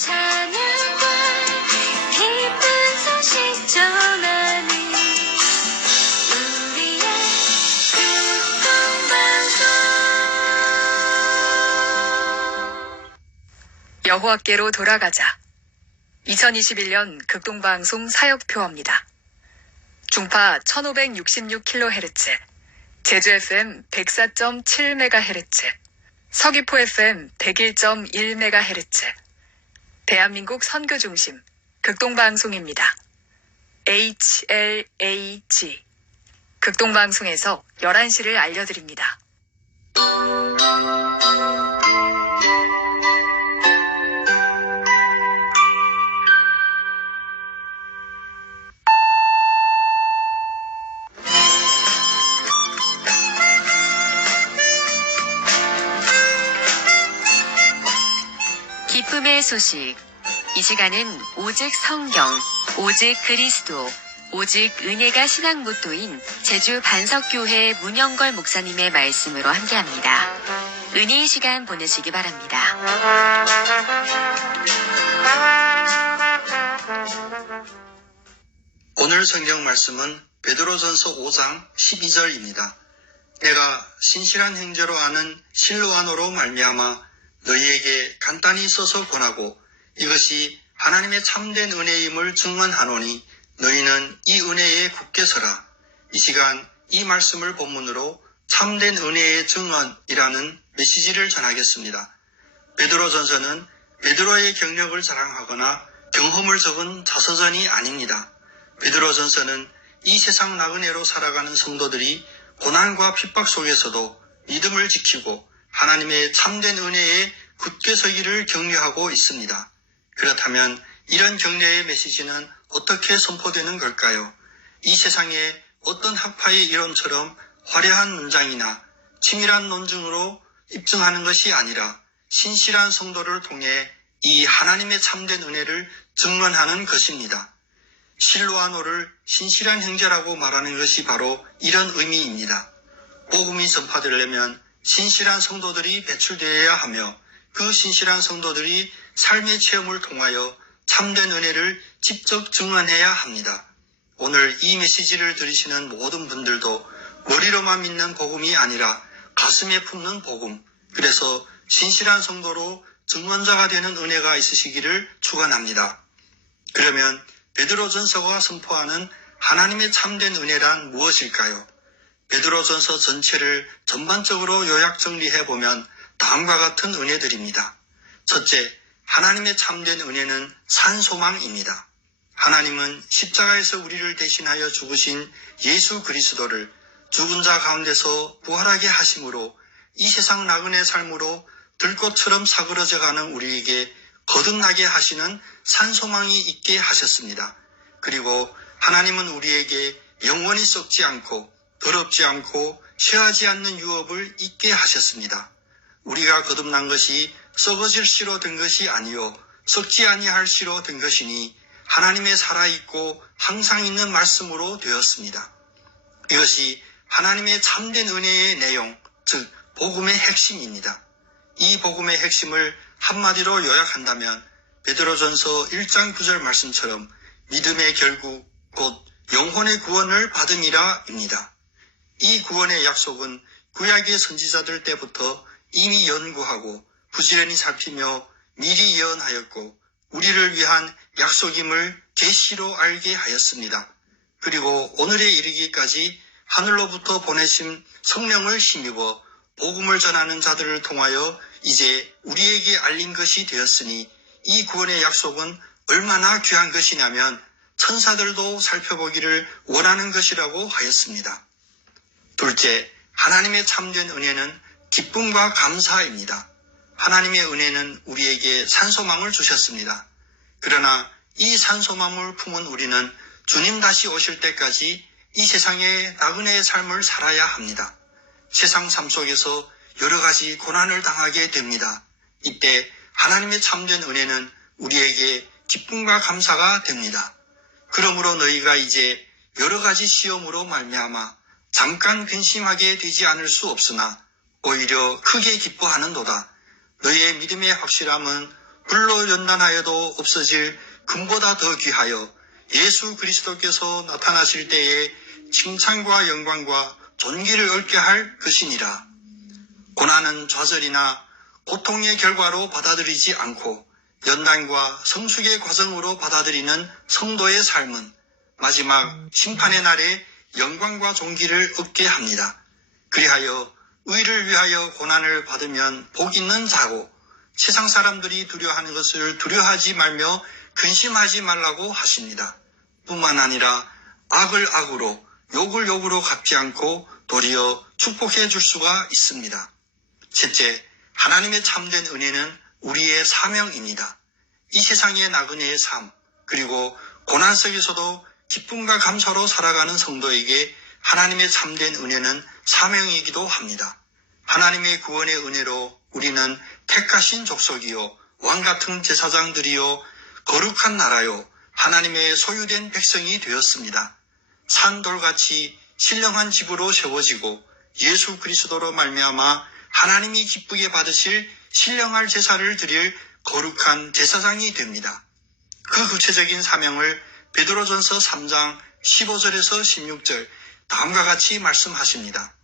찬양과 기쁜 소식 전하는 우리의 극동방송. 여호와께로 돌아가자. 2021년 극동방송 사역표어입니다. 중파 1566kHz, 제주 FM 104.7MHz, 서귀포 FM 101.1MHz, 대한민국 선교중심 극동방송입니다. HLAG 극동방송에서 11시를 알려드립니다. 기쁨의 소식. 이 시간은 오직 성경, 오직 그리스도, 오직 은혜가 신앙 모토인 제주 반석교회 문영걸 목사님의 말씀으로 함께합니다. 은혜의 시간 보내시기 바랍니다. 오늘 성경 말씀은 베드로전서 5장 12절입니다. 내가 신실한 형제로 아는 실로아노로 말미암아 너희에게 간단히 써서 권하고 이것이 하나님의 참된 은혜임을 증언하노니 너희는 이 은혜에 굳게 서라. 이 시간 이 말씀을 본문으로 참된 은혜의 증언이라는 메시지를 전하겠습니다. 베드로전서는 베드로의 경력을 자랑하거나 경험을 적은 자서전이 아닙니다. 베드로전서는 이 세상 나그네로 살아가는 성도들이 고난과 핍박 속에서도 믿음을 지키고 하나님의 참된 은혜에 굳게 서기를 격려하고 있습니다. 그렇다면 이런 격려의 메시지는 어떻게 선포되는 걸까요? 이 세상에 어떤 학파의 이론처럼 화려한 문장이나 치밀한 논증으로 입증하는 것이 아니라 신실한 성도를 통해 이 하나님의 참된 은혜를 증언하는 것입니다. 실로아노를 신실한 형제라고 말하는 것이 바로 이런 의미입니다. 복음이 전파되려면 신실한 성도들이 배출되어야 하며 그 신실한 성도들이 삶의 체험을 통하여 참된 은혜를 직접 증언해야 합니다. 오늘 이 메시지를 들으시는 모든 분들도 머리로만 믿는 복음이 아니라 가슴에 품는 복음, 그래서 신실한 성도로 증언자가 되는 은혜가 있으시기를 축원합니다. 그러면 베드로전서가 선포하는 하나님의 참된 은혜란 무엇일까요? 베드로전서 전체를 전반적으로 요약 정리해보면 다음과 같은 은혜들입니다. 첫째, 하나님의 참된 은혜는 산소망입니다. 하나님은 십자가에서 우리를 대신하여 죽으신 예수 그리스도를 죽은 자 가운데서 부활하게 하심으로 이 세상 나그네 삶으로 들꽃처럼 사그러져가는 우리에게 거듭나게 하시는 산소망이 있게 하셨습니다. 그리고 하나님은 우리에게 영원히 썩지 않고 더럽지 않고 쇠하지 않는 유업을 있게 하셨습니다. 우리가 거듭난 것이 썩어질 씨로 된 것이 아니요 썩지 아니할 씨로 된 것이니 하나님의 살아있고 항상 있는 말씀으로 되었습니다. 이것이 하나님의 참된 은혜의 내용, 즉 복음의 핵심입니다. 이 복음의 핵심을 한마디로 요약한다면 베드로전서 1장 9절 말씀처럼 믿음의 결국 곧 영혼의 구원을 받음이라입니다. 이 구원의 약속은 구약의 선지자들 때부터 이미 연구하고 부지런히 살피며 미리 예언하였고 우리를 위한 약속임을 계시로 알게 하였습니다. 그리고 오늘에 이르기까지 하늘로부터 보내신 성령을 힘입어 복음을 전하는 자들을 통하여 이제 우리에게 알린 것이 되었으니 이 구원의 약속은 얼마나 귀한 것이냐면 천사들도 살펴보기를 원하는 것이라고 하였습니다. 둘째, 하나님의 참된 은혜는 기쁨과 감사입니다. 하나님의 은혜는 우리에게 산소망을 주셨습니다. 그러나 이 산소망을 품은 우리는 주님 다시 오실 때까지 이 세상의 나그네의 삶을 살아야 합니다. 세상 삶 속에서 여러 가지 고난을 당하게 됩니다. 이때 하나님의 참된 은혜는 우리에게 기쁨과 감사가 됩니다. 그러므로 너희가 이제 여러 가지 시험으로 말미암아 잠깐 근심하게 되지 않을 수 없으나 오히려 크게 기뻐하는도다. 너희의 믿음의 확실함은 불로 연단하여도 없어질 금보다 더 귀하여 예수 그리스도께서 나타나실 때에 칭찬과 영광과 존귀를 얻게 할 것이니라. 고난은 좌절이나 고통의 결과로 받아들이지 않고 연단과 성숙의 과정으로 받아들이는 성도의 삶은 마지막 심판의 날에 영광과 존귀를 얻게 합니다. 그리하여 의를 위하여 고난을 받으면 복 있는 자고 세상 사람들이 두려워하는 것을 두려워하지 말며 근심하지 말라고 하십니다. 뿐만 아니라 악을 악으로 욕을 욕으로 갚지 않고 도리어 축복해 줄 수가 있습니다. 셋째, 하나님의 참된 은혜는 우리의 사명입니다. 이 세상의 나그네의 삶, 그리고 고난 속에서도 기쁨과 감사로 살아가는 성도에게 하나님의 참된 은혜는 사명이기도 합니다. 하나님의 구원의 은혜로 우리는 택하신 족속이요, 왕같은 제사장들이요, 거룩한 나라요, 하나님의 소유된 백성이 되었습니다. 산돌같이 신령한 집으로 세워지고 예수 그리스도로 말미암아 하나님이 기쁘게 받으실 신령할 제사를 드릴 거룩한 제사장이 됩니다. 그 구체적인 사명을 베드로전서 3장 15절에서 16절 다음과 같이 말씀하십니다.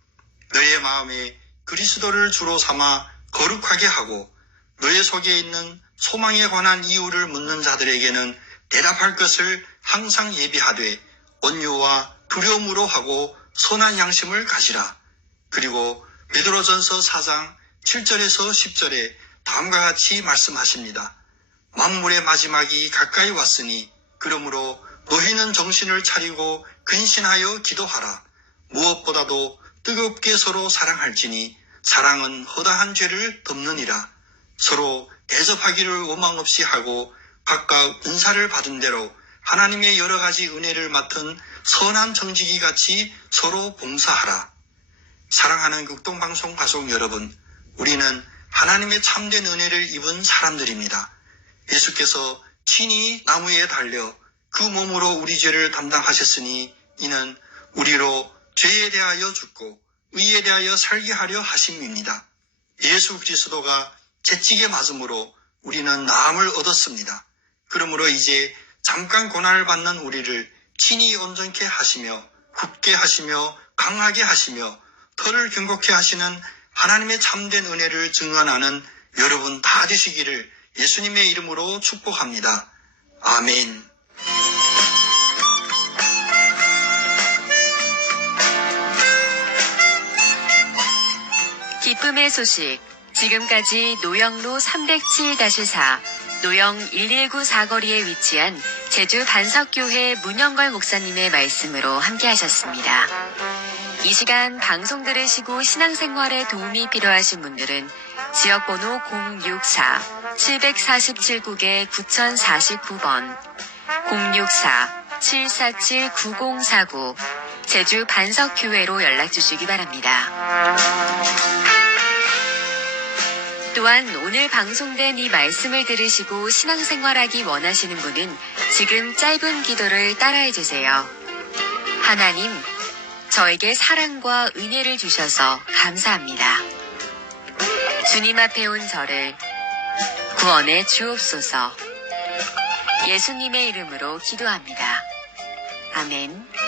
너의 마음에 그리스도를 주로 삼아 거룩하게 하고 너의 속에 있는 소망에 관한 이유를 묻는 자들에게는 대답할 것을 항상 예비하되 온유와 두려움으로 하고 선한 양심을 가지라. 그리고 베드로전서 4장 7절에서 10절에 다음과 같이 말씀하십니다. 만물의 마지막이 가까이 왔으니 그러므로 너희는 정신을 차리고 근신하여 기도하라. 무엇보다도 뜨겁게 서로 사랑할지니 사랑은 허다한 죄를 덮느니라. 서로 대접하기를 원망 없이 하고 각각 은사를 받은 대로 하나님의 여러 가지 은혜를 맡은 선한 정직이 같이 서로 봉사하라. 사랑하는 극동방송 가족 여러분, 우리는 하나님의 참된 은혜를 입은 사람들입니다. 예수께서 친히 나무에 달려 그 몸으로 우리 죄를 담당하셨으니 이는 우리로 죄에 대하여 죽고 의에 대하여 살게 하려 하심입니다. 예수 그리스도가 채찍에 맞음으로 우리는 나음을 얻었습니다. 그러므로 이제 잠깐 고난을 받는 우리를 친히 온전케 하시며 굳게 하시며 강하게 하시며 털을 경고케 하시는 하나님의 참된 은혜를 증언하는 여러분 다 되시기를 예수님의 이름으로 축복합니다. 아멘. 기쁨의 소식. 지금까지 노영로 307-4, 노영 119 사거리에 위치한 제주 반석교회 문영걸 목사님의 말씀으로 함께 하셨습니다. 이 시간 방송 들으시고 신앙생활에 도움이 필요하신 분들은 지역번호 064-747국에 9049번, 064-747-9049, 제주 반석교회로 연락주시기 바랍니다. 또한 오늘 방송된 이 말씀을 들으시고 신앙생활하기 원하시는 분은 지금 짧은 기도를 따라해주세요. 하나님, 저에게 사랑과 은혜를 주셔서 감사합니다. 주님 앞에 온 저를 구원해 주옵소서. 예수님의 이름으로 기도합니다. 아멘.